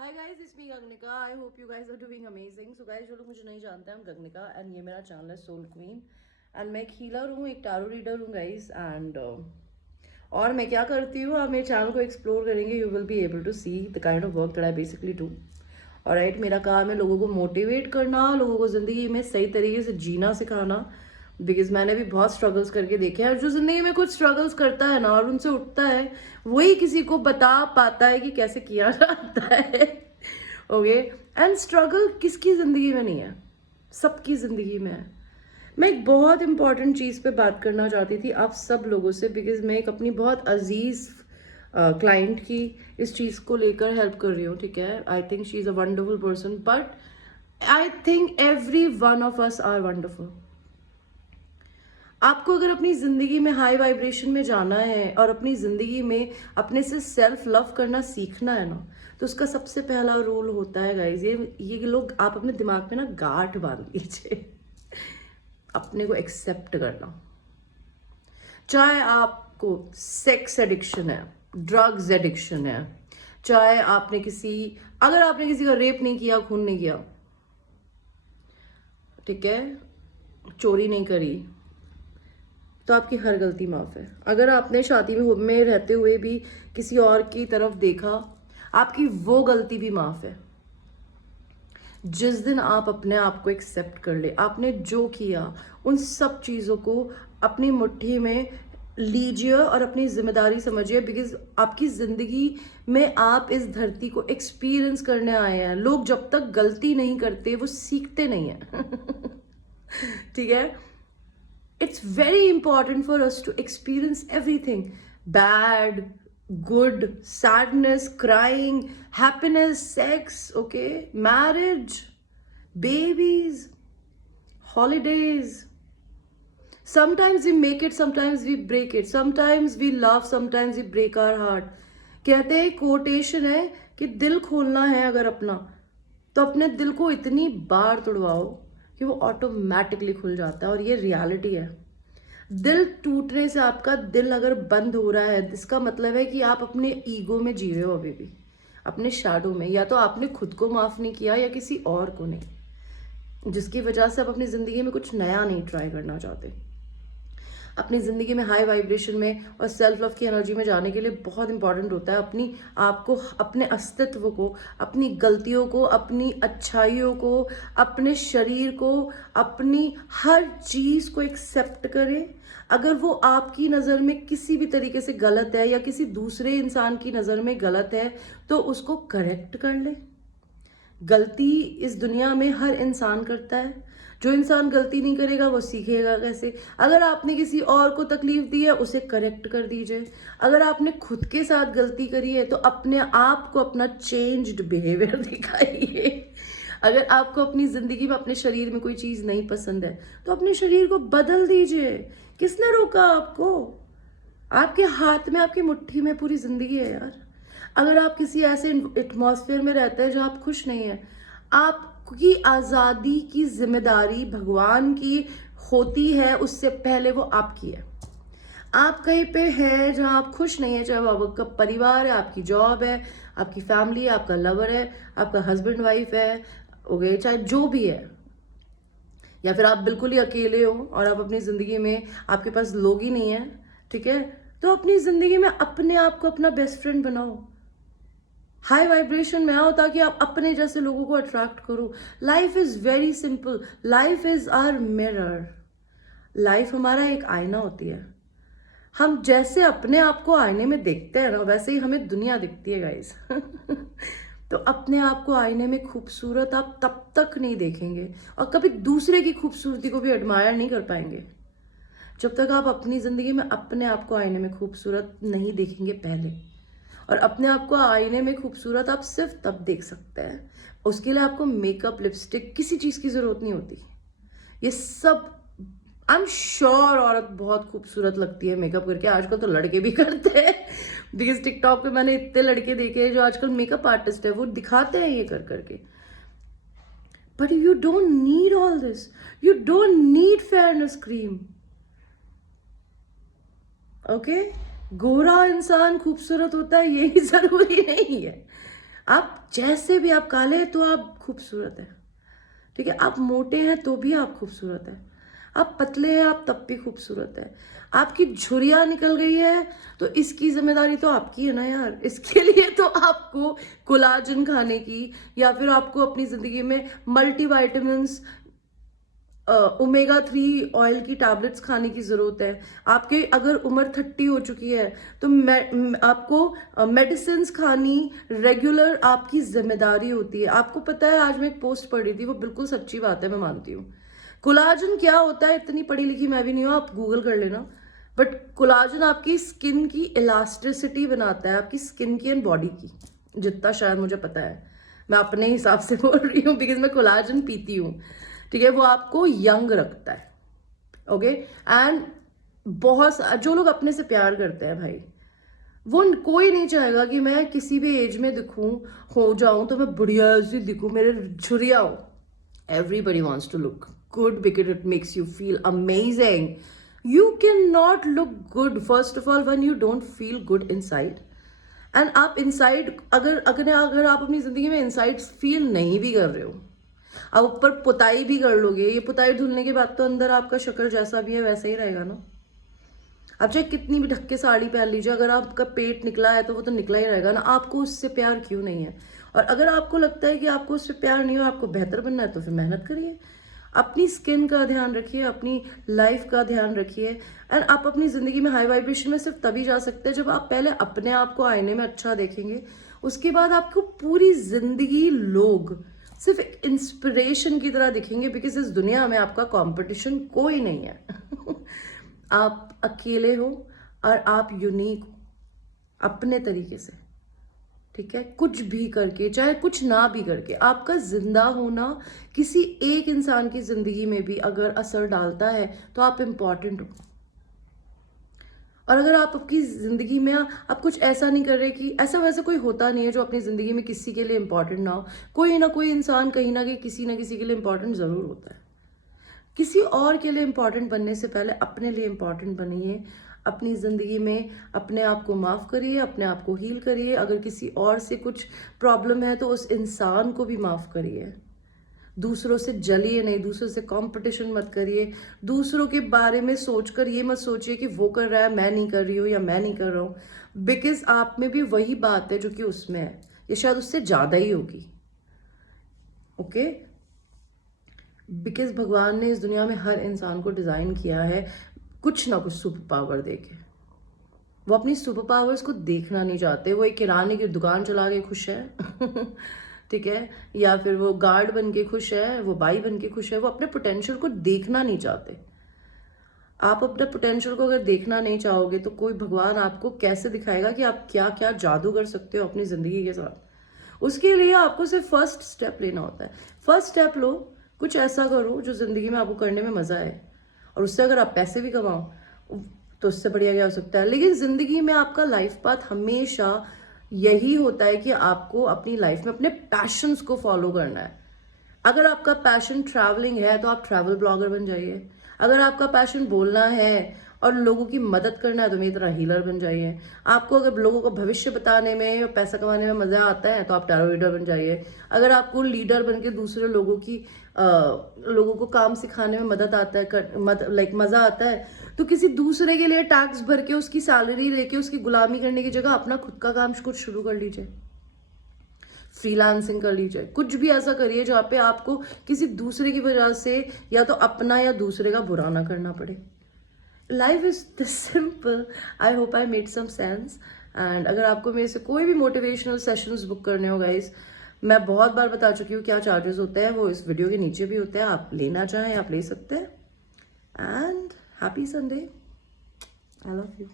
Hi guys, it's me Gaganika. I hope you guys are doing amazing. So guys, जो लोग मुझे नहीं जानते हैं, I'm गगनिका एंड ये मेरा चैनल है सोल क्वीन। एंड मैं एक हीलर हूँ, एक टैरो रीडर हूँ गाइस। एंड और मैं क्या करती हूँ, आप मेरे चैनल को एक्सप्लोर करेंगे, you will be able to see the kind of work that I basically do. और राइट, मेरा काम है लोगों को मोटिवेट करना, लोगों को ज़िंदगी में सही तरीके से जीना सिखाना। बिकॉज मैंने भी बहुत स्ट्रगल्स करके देखे हैं, और जो ज़िंदगी में कुछ स्ट्रगल्स करता है ना और उनसे उठता है, वही किसी को बता पाता है कि कैसे किया जाता है। ओके। एंड स्ट्रगल किसकी ज़िंदगी में नहीं है, सबकी ज़िंदगी में है। मैं एक बहुत इंपॉर्टेंट चीज़ पे बात करना चाहती थी आप सब लोगों से, बिकॉज मैं एक अपनी बहुत अजीज क्लाइंट की इस चीज़ को लेकर हेल्प कर रही हूँ। ठीक है, I think she is a wonderful person, but I think every one of us are wonderful. आपको अगर अपनी ज़िंदगी में हाई वाइब्रेशन में जाना है और अपनी ज़िंदगी में अपने से सेल्फ लव करना सीखना है ना, तो उसका सबसे पहला रूल होता है गाइज, ये लोग आप अपने दिमाग में ना गांठ बांध लीजिए। अपने को एक्सेप्ट करना। चाहे आपको सेक्स एडिक्शन है, ड्रग्स एडिक्शन है, चाहे अगर आपने किसी का रेप नहीं किया, खून नहीं किया, ठीक है, चोरी नहीं करी, तो आपकी हर गलती माफ है। अगर आपने शादी में रहते हुए भी किसी और की तरफ देखा, आपकी वो गलती भी माफ है। जिस दिन आप अपने आप को एक्सेप्ट कर ले, आपने जो किया उन सब चीज़ों को अपनी मुट्ठी में लीजिए और अपनी जिम्मेदारी समझिए। बिकॉज आपकी ज़िंदगी में आप इस धरती को एक्सपीरियंस करने आए हैं। लोग जब तक गलती नहीं करते वो सीखते नहीं हैं। ठीक है, it's very important for us to experience everything, bad, good, sadness, crying, happiness, sex, okay, marriage, babies, holidays. Sometimes we make it, sometimes we break it, sometimes we love, sometimes we break our heart. कहते हैं, quotation है कि दिल खोलना है अगर अपना, तो अपने दिल को इतनी बार तोड़वाओ कि वो ऑटोमेटिकली खुल जाता है। और ये रियलिटी है। दिल टूटने से, आपका दिल अगर बंद हो रहा है, इसका मतलब है कि आप अपने ईगो में जी रहे हो अभी भी, अपने शैडो में। या तो आपने खुद को माफ नहीं किया या किसी और को नहीं, जिसकी वजह से आप अपनी जिंदगी में कुछ नया नहीं ट्राई करना चाहते। अपनी ज़िंदगी में हाई वाइब्रेशन में और सेल्फ लव की एनर्जी में जाने के लिए बहुत इंपॉर्टेंट होता है अपनी आपको, अपने अस्तित्व को, अपनी गलतियों को, अपनी अच्छाइयों को, अपने शरीर को, अपनी हर चीज़ को एक्सेप्ट करें। अगर वो आपकी नज़र में किसी भी तरीके से गलत है या किसी दूसरे इंसान की नज़र में गलत है, तो उसको करेक्ट कर लें। गलती इस दुनिया में हर इंसान करता है। जो इंसान गलती नहीं करेगा वो सीखेगा कैसे? अगर आपने किसी और को तकलीफ दी है, उसे करेक्ट कर दीजिए। अगर आपने खुद के साथ गलती करी है, तो अपने आप को अपना चेंज्ड बिहेवियर दिखाइए। अगर आपको अपनी जिंदगी में अपने शरीर में कोई चीज नहीं पसंद है, तो अपने शरीर को बदल दीजिए। किसने रोका आपको? आपके हाथ में, आपकी मुट्ठी में पूरी जिंदगी है यार। अगर आप किसी ऐसे एटमॉस्फेयर में रहते हैं जहां आप खुश नहीं है, आपकी आज़ादी की जिम्मेदारी भगवान की होती है, उससे पहले वो आपकी है। आप कहीं पे हैं जहां आप खुश नहीं है, चाहे वो आपका परिवार है, आपकी जॉब है, आपकी फैमिली है, आपका लवर है, आपका हस्बैंड वाइफ है, ओके, चाहे जो भी है, या फिर आप बिल्कुल ही अकेले हो और आप अपनी ज़िंदगी में आपके पास लोग ही नहीं है, ठीक है, तो अपनी ज़िंदगी में अपने आप को अपना बेस्ट फ्रेंड बनाओ। हाई वाइब्रेशन में आओ ताकि आप अपने जैसे लोगों को अट्रैक्ट करो। Life is very simple. Life is our mirror. Life हमारा एक आईना होती है। हम जैसे अपने आप को आईने में देखते हैं ना, वैसे ही हमें दुनिया दिखती है गाइस। तो अपने आप को आईने में खूबसूरत आप तब तक नहीं देखेंगे और कभी दूसरे की खूबसूरती को भी एडमायर नहीं कर पाएंगे, जब तक आप अपनी ज़िंदगी में अपने आप को आईने में खूबसूरत नहीं देखेंगे पहले। और अपने आप को आईने में खूबसूरत आप सिर्फ तब देख सकते हैं, उसके लिए आपको मेकअप, लिपस्टिक, किसी चीज़ की ज़रूरत नहीं होती। ये सब आई एम श्योर औरत बहुत खूबसूरत लगती है मेकअप करके। आजकल तो लड़के भी करते हैं, बिकॉज टिकटॉक पे मैंने इतने लड़के देखे हैं जो आजकल मेकअप आर्टिस्ट है, वो दिखाते हैं ये कर करके। But you don't need all this. You don't need fairness cream. Okay, गोरा इंसान खूबसूरत होता है यही जरूरी नहीं है। आप जैसे भी, आप काले हैं तो आप खूबसूरत हैं, ठीक है, आप मोटे हैं तो भी आप खूबसूरत हैं, आप पतले हैं आप तब भी खूबसूरत है। आपकी झुर्रियाँ निकल गई है तो इसकी जिम्मेदारी तो आपकी है ना यार। इसके लिए तो आपको कोलाजन खाने की, या फिर आपको अपनी जिंदगी में मल्टीविटामिन्स, ओमेगा 3 ऑयल की टैबलेट्स खाने की ज़रूरत है। आपके अगर उम्र 30 हो चुकी है तो आपको मेडिसिन खानी रेगुलर आपकी जिम्मेदारी होती है। आपको पता है, आज मैं एक पोस्ट पढ़ रही थी, वो बिल्कुल सच्ची बात है, मैं मानती हूँ। कोलाजन क्या होता है, इतनी पढ़ी लिखी मैं भी नहीं हूँ, आप गूगल कर लेना। बट कोलाजन आपकी स्किन की इलास्टिसिटी बनाता है, आपकी स्किन की एंड बॉडी की, जितना शायद मुझे पता है। मैं अपने हिसाब से बोल रही हूँ बिकॉज मैं कोलाजन पीती हूँ, ठीक है। वो आपको यंग रखता है, ओके। एंड जो लोग अपने से प्यार करते हैं भाई, वो कोई नहीं चाहेगा कि मैं किसी भी एज में दिखूं, हो जाऊं तो मैं बढ़िया ऐसी दिखूं, मेरे झुर्रिया हो। Everybody wants to look good because it makes you feel amazing. You cannot look good first of all when you don't feel good inside. And आप inside अगर आप अपनी जिंदगी में inside फील नहीं भी कर रहे हो, आप ऊपर पुताई भी कर लोगे, ये पुताई धुलने के बाद तो अंदर आपका शक्ल जैसा भी है वैसा ही रहेगा ना। आप चाहे कितनी भी ढक के साड़ी पहन लीजिए, अगर आपका पेट निकला है तो वो तो निकला ही रहेगा ना। आपको उससे प्यार क्यों नहीं है? और अगर आपको लगता है कि आपको उससे प्यार नहीं हो, आपको बेहतर बनना है, तो फिर मेहनत करिए, अपनी स्किन का ध्यान रखिए, अपनी लाइफ का ध्यान रखिए। एंड आप अपनी ज़िंदगी में हाई वाइब्रेशन में सिर्फ तभी जा सकते हैं जब आप पहले अपने आप को आईने में अच्छा देखेंगे। उसके बाद आपको पूरी ज़िंदगी लोग सिर्फ एक इंस्पिरेशन की तरह दिखेंगे, बिकॉज इस दुनिया में आपका कंपटीशन कोई नहीं है। आप अकेले हो और आप यूनिक हो अपने तरीके से, ठीक है। कुछ भी करके, चाहे कुछ ना भी करके, आपका जिंदा होना किसी एक इंसान की जिंदगी में भी अगर असर डालता है तो आप इम्पॉर्टेंट हो। और अगर आप आपकी जिंदगी में आप कुछ ऐसा नहीं कर रहे, कि ऐसा वैसा कोई होता नहीं है जो अपनी जिंदगी में किसी के लिए इम्पॉर्टेंट ना हो। कोई ना कोई इंसान कहीं ना कहीं किसी ना किसी के लिए इम्पॉर्टेंट जरूर होता है। किसी और के लिए इम्पॉर्टेंट बनने से पहले अपने लिए इम्पॉर्टेंट बनिए। अपनी ज़िंदगी में अपने आप को माफ़ करिए, अपने आप को हील करिए। अगर किसी और से कुछ प्रॉब्लम है तो उस इंसान को भी माफ़ करिए। दूसरों से जलिए नहीं, दूसरों से कंपटीशन मत करिए। दूसरों के बारे में सोचकर ये मत सोचिए कि वो कर रहा है मैं नहीं कर रही हूँ या मैं नहीं कर रहा हूँ, बिकॉज आप में भी वही बात है जो कि उसमें है, या शायद उससे ज़्यादा ही होगी, ओके। बिकॉज भगवान ने इस दुनिया में हर इंसान को डिज़ाइन किया है कुछ ना कुछ सुपर पावर देके। वो अपनी सुपर पावर्स को देखना नहीं चाहते। वो एक किराने की दुकान चला के खुश है ठीक है, या फिर वो गार्ड बन के खुश है, वो बाई बन के खुश है। वो अपने पोटेंशियल को देखना नहीं चाहते। आप अपने पोटेंशियल को अगर देखना नहीं चाहोगे तो कोई भगवान आपको कैसे दिखाएगा कि आप क्या क्या जादू कर सकते हो अपनी ज़िंदगी के साथ। उसके लिए आपको सिर्फ फर्स्ट स्टेप लेना होता है। फर्स्ट स्टेप लो, कुछ ऐसा करो जो ज़िंदगी में आपको करने में मज़ा आए, और उससे अगर आप पैसे भी कमाओ तो उससे बढ़िया क्या हो सकता है। लेकिन ज़िंदगी में आपका लाइफ पाथ हमेशा यही होता है कि आपको अपनी लाइफ में अपने पैशंस को फॉलो करना है। अगर आपका पैशन ट्रैवलिंग है तो आप ट्रैवल ब्लॉगर बन जाइए। अगर आपका पैशन बोलना है और लोगों की मदद करना है तो मेरी तरह हीलर बन जाइए। आपको अगर लोगों को भविष्य बताने में और पैसा कमाने में मज़ा आता है तो आप टैरो रीडर बन जाइए। अगर आपको लीडर बन के दूसरे लोगों को काम सिखाने में मदद आता है, मज़ा आता है, तो किसी दूसरे के लिए टैक्स भर के उसकी सैलरी लेके उसकी गुलामी करने की जगह अपना खुद का काम कुछ शुरू कर लीजिए। फ्रीलांसिंग कर लीजिए, कुछ भी ऐसा करिए जहाँ पे आपको किसी दूसरे की वजह से या तो अपना या दूसरे का बुरा ना करना पड़े। Life is this simple. I hope I made some sense. And अगर आपको मेरे से कोई भी मोटिवेशनल सेशंस बुक करने हो गाइस, मैं बहुत बार बता चुकी हूँ क्या चार्जेस होते हैं, वो इस वीडियो के नीचे भी होते हैं। आप लेना चाहें आप ले सकते हैं। And happy Sunday, I love you.